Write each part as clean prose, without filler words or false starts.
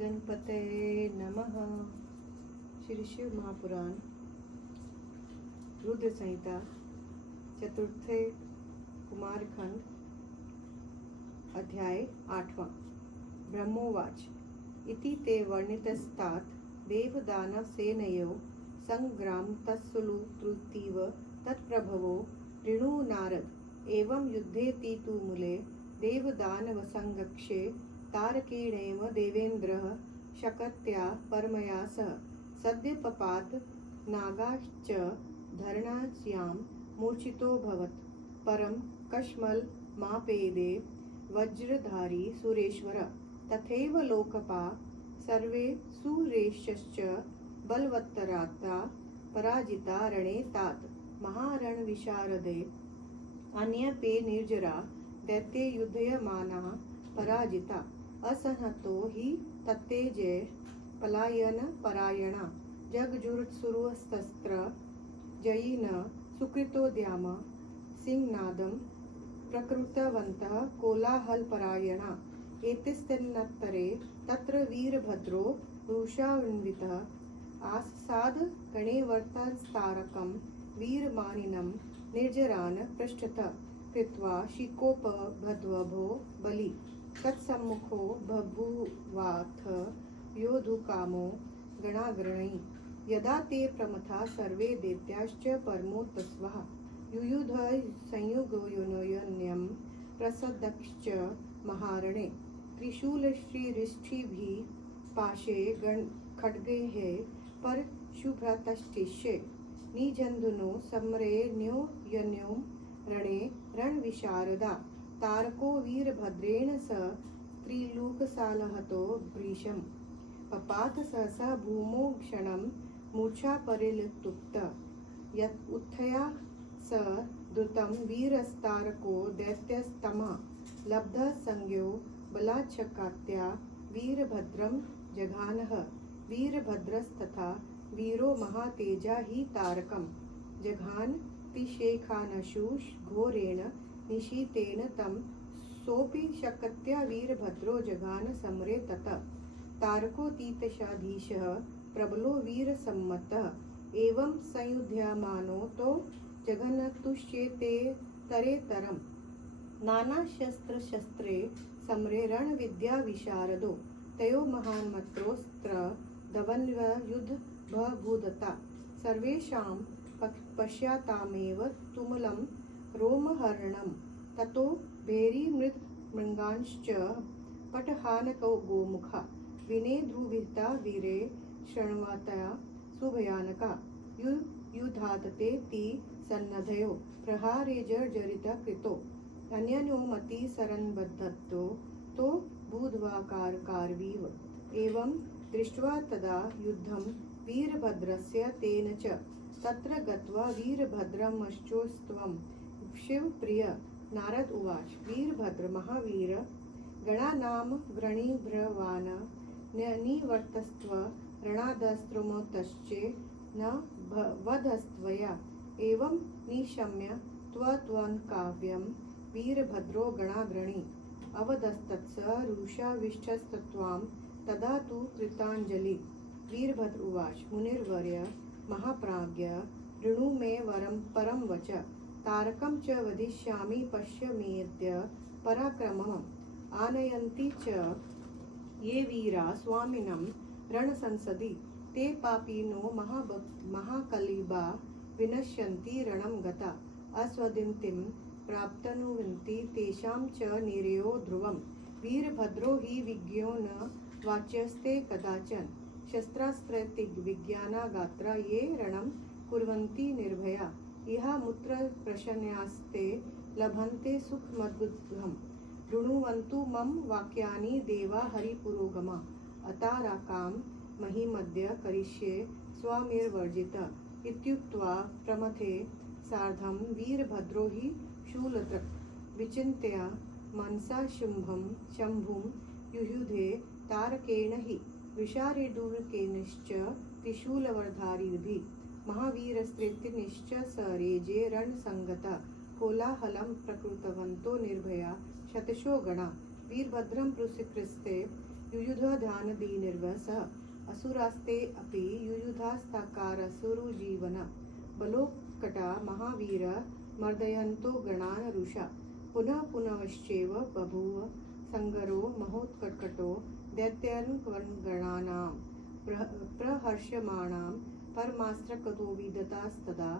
गणपतये नमः। श्री शिव महापुराण रुद्र संहिता चतुर्थे कुमारखंड अध्याय 8वां। ब्रह्मोवाच इति ते वर्णितस्तात् देवदानवसेनयोः संग्राम तत्सुलुत्रुतीव तत्प्रभवो ऋणु नारद एवं युद्धेति तु मूले देवदानवसंगक्षे तारकेणैव देवेन्द्रः शकत्या परमया सह सद्य नागाश्च धरणास्यां मूर्छितोऽभवत् परं कश्मल मापेदे वज्रधारी सुरेश्वर तथैव लोकपा सर्वे सुरेश्श्च बलवत्तराता पराजिता रणे तात महारणविशारदे अन्यपि निर्जरा दैत्ये युध्यमाना पराजिता असहतो हि तत्तेजे पलायन परायणा जगजुर्सुरस्तस्त्र जयिन सुकृतोद्याम सिंहनादं प्रकृतवन्तः कोलाहलपरायणा एतस्मिन्नन्तरे तत्र वीरभद्रो रुषान्वितः आसाद गणेवर्तस्तारकं वीरमानिनं निर्जरान् पृष्ठतः कृत्वा शिकोपभद्वभो बलि तत्सम्मुखो बभूवाथ योद्धुकामो गणाग्रणी यदा ते प्रमथा सर्वे दैत्याश्च परमोत्तस्वः युयुध संयुगयोनयन्यं प्रसदश्च महारणे त्रिशूलश्रीरिष्ठिभिः पाशे खड्गैः परशुभ्रतश्चिष्ये निजन्धुनो समरेण्यो यन्यो रणे रणविशारदा तारको वीरभद्रेण स त्रिलोकसालहतो वृषं पपात सहसा भूमौ क्षणं मूर्छापरिलुप्त यत् उत्थया स द्रुतं वीरस्तारको दैत्यस्तमा लब्धः संज्ञो बलाच्छकात्या वीरभद्रं जघानः वीरभद्रस्तथा वीरो महातेजा हि तारकं जघान तिशेखानशु घोरेण निशीतेन तं सोऽपि शकत्या वीरभद्रो जघान समरे ततः तारकोऽतीतशाधीशः प्रबलो वीरसम्मतः एवं संयुध्यमानो तो जघनतुष्येते तरेतरं नानाशस्त्रशस्त्रे समरे रणविद्याविशारदो तयो महान्मत्रोऽस्त्र दवन्वयुध बभूदता सर्वेषां पश्यातामेव तुमुलं रोमहर्षणं ततो भेरीमृङ्गांश्च पटहानकौ गोमुखा विनेद्रुभिता वीरे शृण्वता सुभयानका युधातते ति सन्नधयो प्रहारे जर्जरिता कृतो अन्यनो मति सरन्बद्धतो तो बुधवाकारकारवीव एवं दृष्ट्वा तदा युद्धं वीरभद्रस्य तेन च तत्र गत्वा वीरभद्रमश्चोस्त्वं शिवप्रिय नारद उवाच वीरभद्र महावीर गणानां व्रणीभ्रवान् निवर्तस्त्व रणादस्त्रमोतश्चे न वधस्त्वया एवं निशम्य त्वत्काव्यं वीरभद्रो गणाग्रणी अवदस्तत्स रुषाविष्टस्तत्वां तदा तु कृताञ्जलि वीरभद्र उवाच मुनिर्वर्य महाप्राज्ञ ऋणु मे वरं परं वच तारकं च वदिष्यामि पश्य मेऽद्य पराक्रमम् आनयन्ति च ये वीरा स्वामिनं रणसंसदि ते पापिनो महाकलिबा विनश्यन्ति रणं गता अस्वदितिं प्राप्तनुवन्ति तेषां च निरयो ध्रुवं वीरभद्रो हि विज्ञो न वाच्यस्ते कदाचन शस्त्रास्त्रविज्ञानागात्रा ये रणं कुर्वन्ति निर्भया इह मूत्र प्रशन्यास्ते लभन्ते सुखमद्बुद्धं शृण्वन्तु मम वाक्यानि देवा हरिपुरोगमा अताराकां महिमद्य करिष्ये स्वामिर्वर्जित इत्युक्त्वा प्रमथे सार्धं वीरभद्रो हि शूलतृक् विचिन्त्य मनसा शम्भुं युयुधे तारकेण हि विशारेदुर्केनश्च त्रिशूलवरधारिभिः महावीरस्त्रेतिनिश्च स रेजे रणसंगता कोलाहलं प्रकृतवन्तो निर्भया शतशो गणा वीरभद्रं पुरस्कृत्य युयुधानदीनिर्वसः असुरास्ते अपि युयुधास्ताकारसुरुजीवन बलोत्कटा महावीर मर्दयन्तो गणान् रुषा पुनः पुनश्चैव बभूव संगरो महोत्कटो दैत्यान्गणानां प्रहर्षमाणां परमास्त्रकतोविदतास्तदा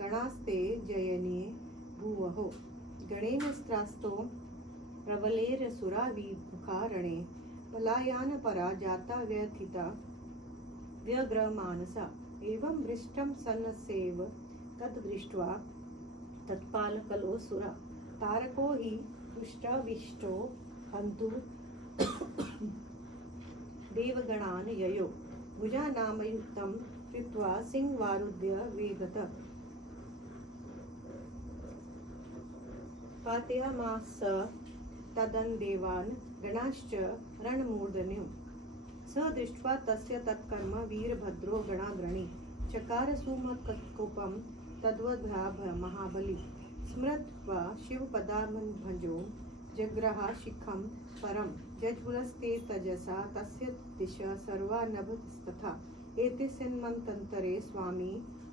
गणास्ते जयनीये भूवहो गणेन स्त्रास्तो प्रबलैरसुराभिमुखा रणे पलायनपरा जाता व्यथिता व्यग्रमानसा एवं भ्रष्टं सन्नसेव तद्दृष्ट्वा तत्पालकलोऽसुरा तारको हि पुष्टाविष्टो हन्तु देवगणान् ययो भुजानामयुक्तं कृत्वा सिंहवारुद्य वेगत पातयामास तदन्देवान् गणाश्च रणमूर्धन्यौ स दृष्ट्वा तस्य तत्कर्म वीरभद्रो गणाग्रणी चकार सुमत्कोपं तद्वद्भ्राभ महाबली स्मृत्वा शिवपदाम्भजो जग्रहा शिखं परं जज्बुलस्ते तजसा तस्य दिशा सर्वा नभस्तथा एतस्मिन्मन्वन्तरे स्वामी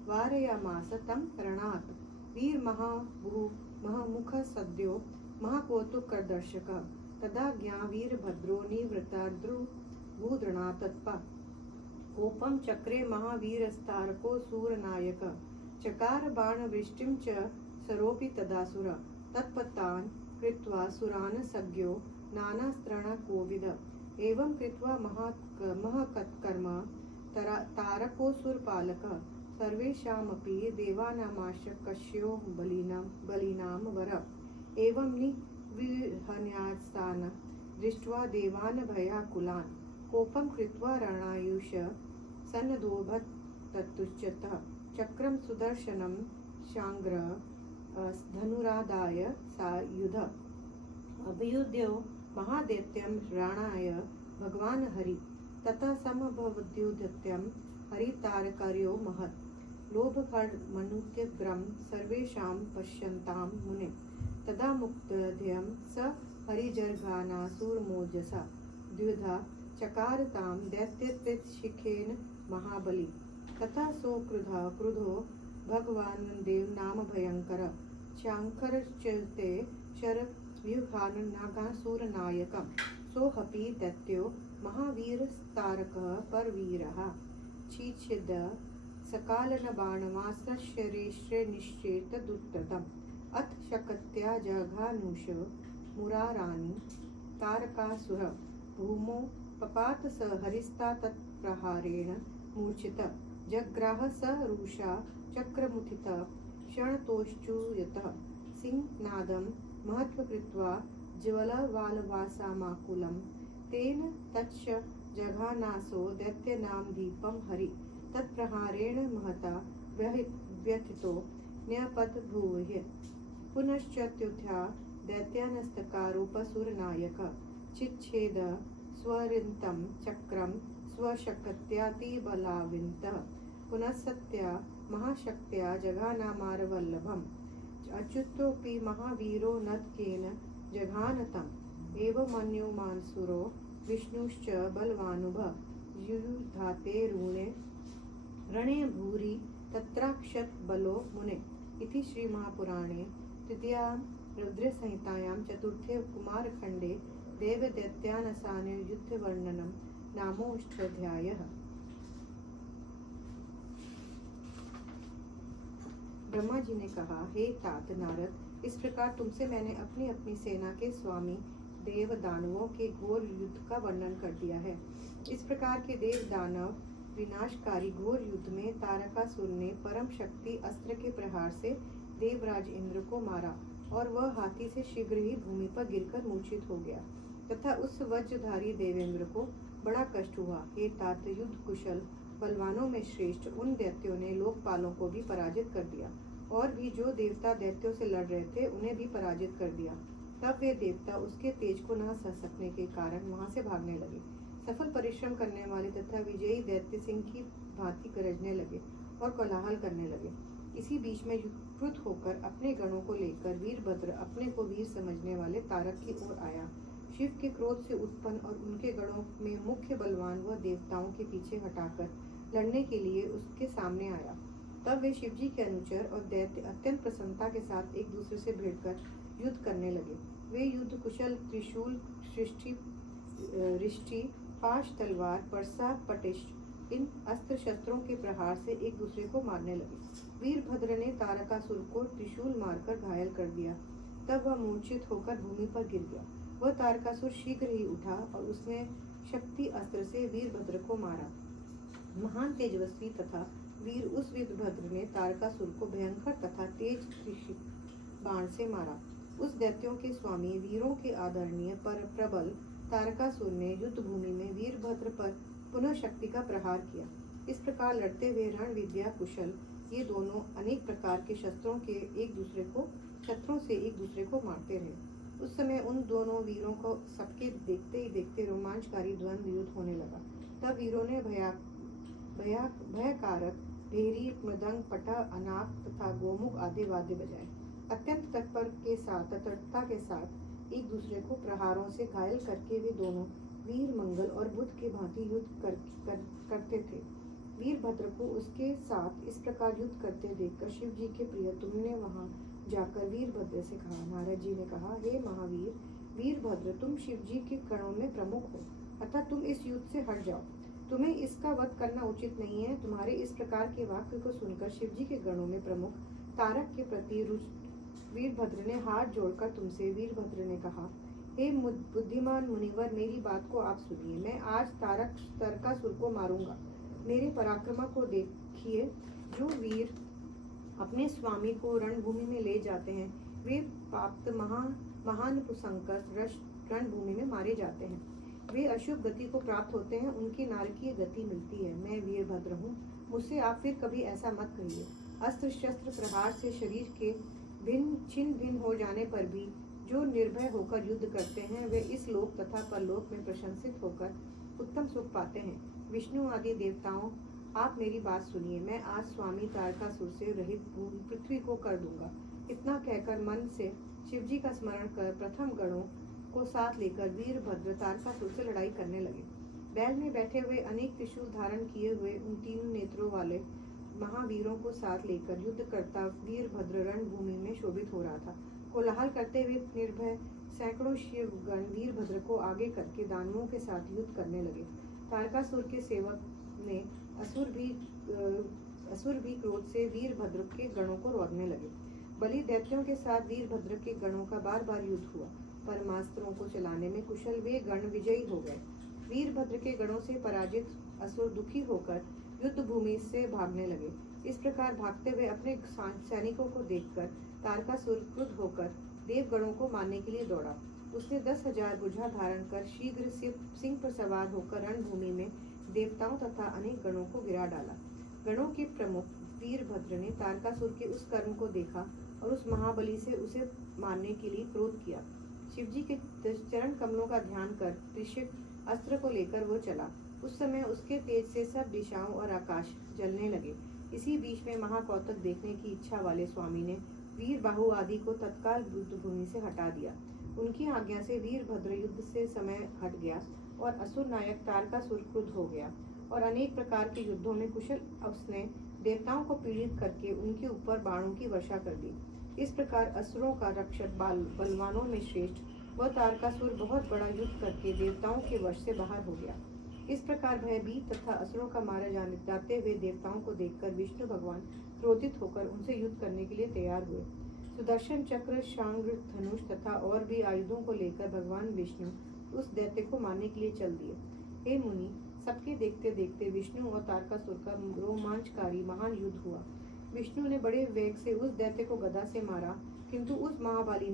वारयामास तं रणात् वीरमहामुख सद्यो महाकौतुकदर्शक तदा ज्ञा वीरभद्रो निवृत्ताद्रुभूद्रणा तत्पा कोपं चक्रे महावीरस्तारको सूरनायक चकार बाणवृष्टिं च सरोऽपि तदासुर तत्पतान् कृत्वा सुरान् सज्ञो नानास्त्रणकोविद एवं कृत्वा महत्कर्म तारकोऽसुरपालकः सर्वेषामपि देवानामाशकस्यो बलीनां वर एवं निविहन्यास्तान् दृष्ट्वा देवान् भयाकुलान् कोपं कृत्वा रणायुष सन्नदोभत् तत्तुच्यतः चक्रं सुदर्शनं शाङ्ग्र धनुरादाय सायुध अभ्युद्यो महादैत्यं रणाय भगवान् हरि ततः समभवद्युद्धत्यं हरितारकर्यो महत् लोभखड्गमनुत्यग्रं सर्वेषां पश्यन्तां मुने तदा मुक्तध्यं स हरिजर्घानासुरमोजसा द्विधा चकारतां दैत्यत्रिशिखेन महाबली तथा सो क्रुधो भगवान् देव नाम भयंकर शांकरचते शर व्यूहाननागासुरनायकं सोऽपि दैत्यो महावीरस्तारकः परवीरः चीच्छिद सकालनबाणमाश्रेष्ठे निश्चेतदुत्तरम् अथ शक्त्या जघानुष मुराराणि तारकासुर भूमौ पपात स हरिस्ता तत्प्रहारेण मूर्छित जग्राह स रुषा चक्रमुथित क्षणतोश्चूयतः सिंहनादं महत्वकृत्वा ज्वलवालवासामाकुलं तेन तच्च जघानासो दैत्यनां दीपं हरि तत्प्रहारेण महता व्यथितो न्यपतभूय पुनश्चत्युत्था दैत्यानस्तकारोपसुरनायक चिच्छेद स्वरिन्तं चक्रं स्वशक्त्यातिबलाविन्तः पुनस्सत्या महाशक्त्या जघानामारवल्लभम् अच्युतोऽपि महावीरो नदकेन जघानतम् एवमन्यो मानसुरो विष्णुश्च बलवानुभ युयुधाते रणे भूरि तत्राक्षत बलो मुने इति श्रीमहापुराणे तृतीयां रुद्रसंहितायां चतुर्थे कुमारखण्डे देवदैत्यानसाने युद्धवर्णनं नामोऽष्टाध्यायः। ब्रह्मा जी ने कहा, हे तात नारद, इस प्रकार तुमसे मैंने अपनी अपनी सेना के स्वामी देव दानवों के घोर युद्ध का वर्णन कर दिया है। इस प्रकार के देव दानव विनाशकारी घोर युद्ध में तारकासुर ने परम शक्ति अस्त्र के प्रहार से देवराज इंद्र को मारा और वह हाथी से शीघ्र ही भूमि पर गिरकर मूर्छित हो गया तथा उस वज्रधारी देवेंद्र को बड़ा कष्ट हुआ। हे तात, युद्ध कुशल बलवानों में श्रेष्ठ उन दैत्यों ने लोकपालों को भी पराजित कर दिया और भी जो देवता दैत्यों से लड़ रहे थे उन्हें भी पराजित कर दिया। तब वे देवता उसके तेज को न सह सकने के कारण वहां से भागने लगे। सफल परिश्रम करने वाले तथा विजयी दैत्य सिंह की भांति गरजने लगे और कोलाहल करने लगे। इसी बीच में क्रुद्ध होकर अपने गणों को लेकर वीरभद्र अपने को वीर समझने वाले तारक की ओर आया। शिव के क्रोध से उत्पन्न और उनके गणों में मुख्य बलवान व देवताओं के पीछे हटाकर लड़ने के लिए उसके सामने आया। तब वे शिवजी के अनुचर और दैत्य अत्यंत प्रसन्नता के साथ एक दूसरे से भिड़कर युद्ध करने लगे। वे युद्ध कुशल, त्रिशूल, रिष्टि, पाश, तलवार, परसा, पटिष्ठ इन अस्त्र शस्त्रों के प्रहार से एक दूसरे को मारने लगे। वीरभद्र ने तारकासुर को त्रिशूल मारकर घायल कर दिया। तब वह मूर्छित होकर भूमि पर गिर गया। वह तारकासुर शीघ्र ही उठा और उसने शक्ति अस्त्र से वीरभद्र को मारा। महान तेजस्वी तथा वीर उस वीरभद्र ने तारकासुर को भयंकर तथा तेज बाण से मारा। उस दैत्यों के स्वामी, वीरों के आदरणीय पर प्रबल तारकासुर ने युद्ध भूमि में वीरभद्र पर पुनः शक्ति का प्रहार किया। इस प्रकार लड़ते हुए रण विद्या कुशल ये दोनों अनेक प्रकार के शस्त्रों से एक दूसरे को मारते रहे। उस समय उन दोनों वीरों को सबके देखते ही देखते रोमांचकारी द्वंद्व युद्ध होने लगा। तब वीरों ने भयकारक भेरी, मृदंग, पटा, अनाक तथा गोमुख आदि वाद्य बजाए। अत्यंत तत्परता के साथ एक दूसरे को प्रहारों से घायल करके वे दोनों वीर मंगल और बुध के भांति युद्ध करते थे। वीरभद्र को उसके साथ इस प्रकार युद्ध करते देखकर शिव जी के प्रिय तुमने वहां जाकर वीरभद्र से कहा। नारद जी ने कहा, हे महावीर वीरभद्र, तुम शिव जी के गणों में प्रमुख हो, अतः तुम इस युद्ध से हट जाओ। तुम्हें इसका वध करना उचित नहीं है। तुम्हारे इस प्रकार के वाक्य को सुनकर शिव जी के गणों में प्रमुख तारक के प्रति वीरभद्र ने हाथ जोड़कर तुमसे वीरभद्र ने कहा, हे बुद्धिमान मुनिवर, मेरी बात को आप सुनिए। मैं आज तारकासुर को मारूंगा। मेरे पराक्रम को देखिए। जो वीर अपने स्वामी को रणभूमि में ले जाते हैं वे प्राप्त महान पुसंकर रणभूमि में मारे जाते हैं। वे अशुभ गति को प्राप्त होते हैं, उनकी नारकीय गति मिलती है। मैं वीरभद्र हूँ, मुझसे आप फिर कभी ऐसा मत कहिए। अस्त्र शस्त्र प्रहार से शरीर के छिन्न भिन्न हो जाने पर भी जो निर्भय होकर युद्ध करते हैं वे इस लोक तथा परलोक में प्रशंसित होकर उत्तम सुख पाते हैं। विष्णु आदि देवताओं, आप मेरी बात सुनिए। मैं आज स्वामी तारकासुर से रहित पृथ्वी को कर दूंगा। इतना कहकर मन से शिवजी का स्मरण कर प्रथम गणों को साथ लेकर वीरभद्र तारकासुर से लड़ाई करने लगे। बैल में बैठे हुए अनेक त्रिशूल धारण किए हुए उन 3 नेत्रों वाले महावीरों को साथ लेकर युद्ध करता वीरभद्र रणभूमि में शोभित हो रहा था। कोलाहल करते हुए निर्भय सैकड़ों शिवगण वीरभद्र को आगे करके दानवों के साथ युद्ध करने लगे। तारकासुर के सेवक ने असुर भी क्रोध से वीरभद्र के गणों को रोकने लगे। बलि दैत्यों के साथ वीरभद्र के गणों का बार बार युद्ध हुआ। परमास्त्रों को चलाने में कुशल वे गण विजयी हो गए। वीरभद्र के गणों से पराजित असुर दुखी होकर युद्ध भूमि से भागने लगे। इस प्रकार भागते हुए अपने सैनिकों को देखकर तारकासुर क्रुद्ध होकर देवगणों को मारने के लिए दौड़ा। उसने 10,000 भुजा धारण कर शीघ्र सिंह पर सवार होकर रणभूमि में देवताओं तथा अनेक गणों को गिरा डाला। गणों के प्रमुख वीरभद्र ने तारकासुर के उस कर्म को देखा और उस महाबली से उसे मारने के लिए क्रोध किया। शिवजी के चरण कमलों का ध्यान कर त्रिशूल अस्त्र को लेकर वो चला। उस समय उसके तेज से सब दिशाओं और आकाश जलने लगे। इसी बीच में महाकौतुक देखने की इच्छा वाले स्वामी ने वीर बाहु आदि को तत्काल युद्ध भूमि से हटा दिया। उनकी आज्ञा से वीरभद्र युद्ध से समय हट गया और असुर नायक तारकासुर क्रुद्ध हो गया और अनेक प्रकार के युद्धों में कुशल उसने देवताओं को पीड़ित करके उनके ऊपर बाणों की वर्षा कर दी। इस प्रकार असुरों का रक्षक बलवानों में श्रेष्ठ वह तारकासुर बहुत बड़ा युद्ध करके देवताओं के वश से बाहर हो गया। इस प्रकार भयभीत तथा असुरों का मारे जाते हुए देवताओं को देखकर विष्णु भगवान क्रोधित होकर उनसे युद्ध करने के लिए तैयार हुए। सुदर्शन चक्र, शांग्र, धनुष तथा और भी आयुधों को लेकर भगवान विष्णु उस दैत्य को मारने के लिए चल दिए। हे मुनि, सबके देखते देखते विष्णु और तारकासुर का रोमांचकारी महान युद्ध हुआ। विष्णु ने बड़े वेग से उस दैत्य को गदा से मारा, किंतु उस महाबली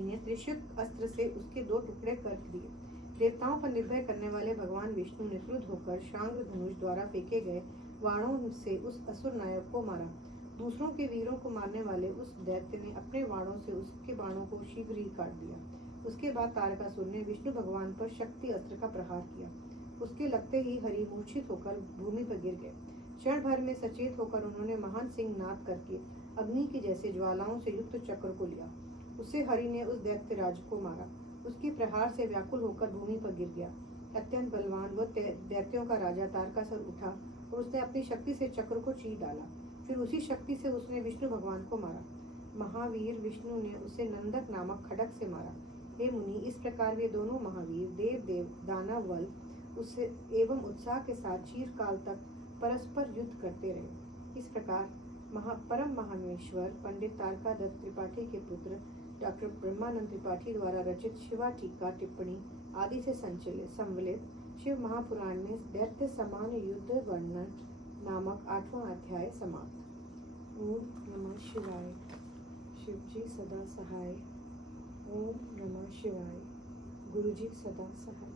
ने त्रिशूल अस्त्र से उसके 2 टुकड़े कर दिए। देवताओं पर निर्भय करने वाले भगवान विष्णु ने क्रुद्ध होकर शांग्र धनुष द्वारा फेंके गए बाणों से उस असुर नायक को मारा। दूसरों के वीरों को मारने वाले उस दैत्य ने अपने बाणों से उसके बाणों को शीघ्र ही काट दिया। उसके बाद तारकासुर ने विष्णु भगवान पर शक्ति अस्त्र का प्रहार किया। उसके लगते ही हरि मूर्छित होकर भूमि पर गिर गए। क्षण भर में सचेत होकर उन्होंने महान सिंह नाद करके अग्नि की जैसे ज्वालाओं से युक्त चक्र को लिया। उससे हरि ने उस दैत्य राज को मारा। उसके प्रहार से व्याकुल होकर भूमि पर गिर गया। अत्यंत बलवान व दैत्यों का राजा तारकासुर उठा और उसने अपनी शक्ति से चक्र को चीर डाला। फिर उसी शक्ति से उसने विष्णु भगवान को मारा। महावीर विष्णु ने उसे नंदक नामक खड्ग से मारा। हे मुनि, इस प्रकार वे दोनों महावीर देव दानव वल उसे एवं उत्साह के साथ चिरकाल तक परस्पर युद्ध करते रहे। इस प्रकार परम महामेश्वर पंडित तारकादत्त त्रिपाठी के पुत्र डॉक्टर ब्रह्मानंद त्रिपाठी द्वारा रचित शिवा टीका टिप्पणी आदि से संवलित शिव महापुराण में दैत्य समान युद्ध वर्णन नामक 8वां अध्याय समाप्त। ओम नमः शिवाय। शिव जी सदा सहाय। ओम नमः शिवाय। गुरु जी सदा सहाय।